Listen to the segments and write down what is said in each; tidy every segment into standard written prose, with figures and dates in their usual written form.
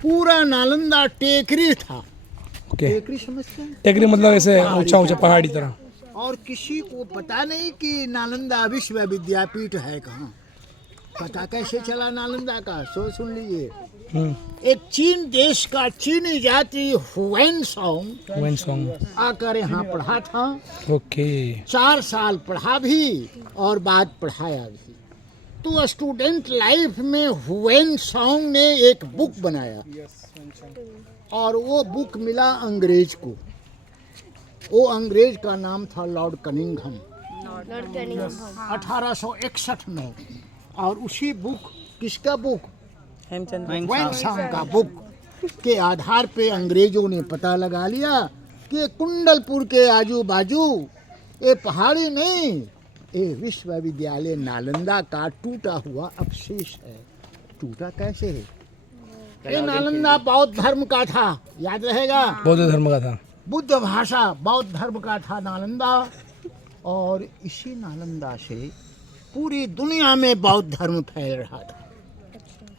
पूरा नालंदा टेकरी था। ओके, टेकरी समझते हैं? टेकरी मतलब ऐसे ऊंचा ऊंचा पहाड़ी तरह। और किसी को पता नहीं कि नालंदा विश्वविद्यापीठ है कहाँ। पता कैसे चला नालंदा का? सुन लीजिए। एक चीन देश का चीनी जाति हुएनसांग आकर यहाँ पढ़ा था। ओके, 4 साल पढ़ा भी और बाद पढ़ाया भी। तो स्टूडेंट लाइफ में हुएनसांग ने एक बुक बनाया और वो बुक मिला अंग्रेज को। वो अंग्रेज का नाम था लॉर्ड कनिंघम, 1861 में। और उसी बुक, किसका बुक? हुएनसांग का बुक के आधार पे अंग्रेजों ने पता लगा लिया कि कुंडलपुर के आजू बाजू ये पहाड़ी नहीं, ये विश्वविद्यालय नालंदा का टूटा हुआ अवशेष है। टूटा कैसे है? ये नालंदा बौद्ध धर्म का था, याद रहेगा। बौद्ध धर्म का था, बुद्ध भाषा बौद्ध धर्म का था नालंदा। और इसी नालंदा से पूरी दुनिया में बौद्ध धर्म फैल रहा था।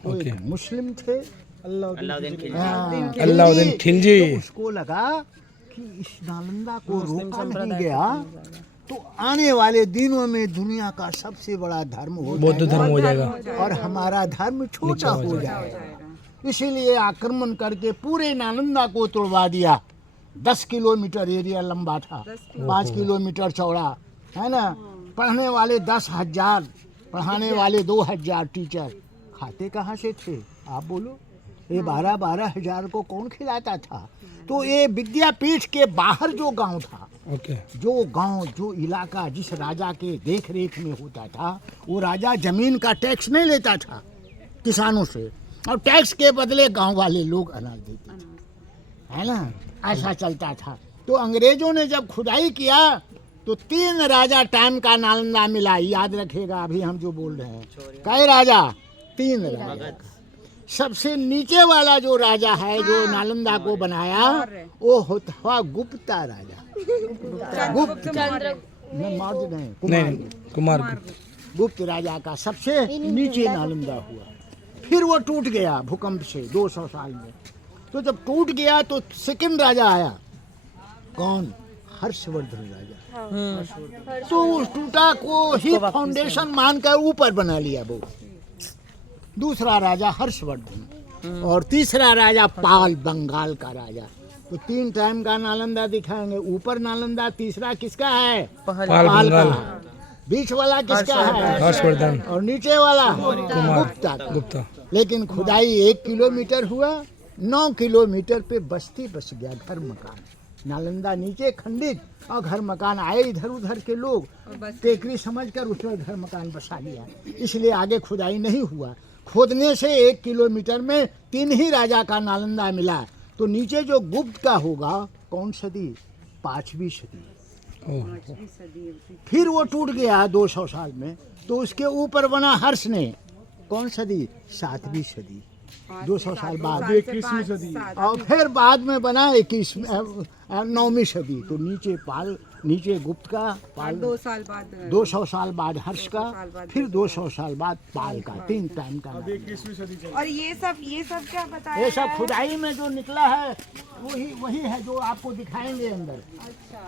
तो एक मुस्लिम थे अलाउद्दीन खिलजी। तो उसको लगा कि इस नालंदा को रोका नहीं गया तो आने वाले दिनों में दुनिया का सबसे बड़ा धर्म बौद्ध धर्म हो जाएगा और हमारा धर्म छोटा हो जाएगा। इसीलिए आक्रमण करके पूरे नालंदा को तोड़वा दिया। 10 किलोमीटर एरिया लंबा था, 5 किलोमीटर चौड़ा, है ना। पढ़ने वाले 10,000, पढ़ाने वाले 2,000 टीचर। खाते कहाँ से थे आप बोलो? ये 12-12 हजार को कौन खिलाता था? तो ये विद्यापीठ के बाहर जो गांव था, जो गांव, जो इलाका जिस राजा के देख रेख में होता था, वो राजा जमीन का टैक्स नहीं लेता था किसानों से, और टैक्स के बदले गांव वाले लोग अनाज देते थे, है ना। ऐसा चलता था। तो अंग्रेजों ने जब खुदाई किया तो 3 राजा टाइम का नालंदा मिला। याद रखेगा, अभी हम जो बोल रहे हैं, कई राजा? 3 राजा। सबसे नीचे वाला जो राजा है जो नालंदा को बनाया, वो होता गुप्ता राजा। गुप्त कुमार गुप्त राजा का सबसे नीचे नालंदा हुआ। फिर वो टूट गया भूकंप से 200 साल में। तो जब टूट गया तो सेकंड राजा आया। कौन? हर्षवर्धन राजा। तो उस टूटा को ही फाउंडेशन मानकर ऊपर बना लिया वो। दूसरा राजा हर्षवर्धन और तीसरा राजा पाल, बंगाल का राजा। तो 3 टाइम का नालंदा दिखाएंगे। ऊपर नालंदा तीसरा किसका है? पाल का। बीच वाला किसका है? हर्षवर्धन। और नीचे वाला गुप्ता। लेकिन खुदाई 1 किलोमीटर हुआ, 9 किलोमीटर पे बस्ती बस गया, घर मकान। नालंदा नीचे खंडित और घर मकान आए इधर उधर के लोग, टेकरी समझकर उसमें घर मकान बसा लिया। इसलिए आगे खुदाई नहीं हुआ। खोदने से 1 किलोमीटर में 3 ही राजा का नालंदा मिला। तो नीचे जो गुप्त का होगा, कौन सदी? 5वीं सदी। फिर वो टूट गया 200 साल में। तो उसके ऊपर बना हर्ष ने, कौन सदी? 7वीं सदी, 200 साल बाद। 21वीं सदी। और फिर बाद में बना 9वीं सदी। तो नीचे पाल, नीचे गुप्त का, पाल 200 साल बाद हर्ष का, फिर 200 साल बाद पाल का। 3 टाइम का। 21वीं सदी का। और ये सब क्या बताया? ये सब खुदाई में जो निकला है वही है जो आपको दिखाएंगे अंदर। अच्छा।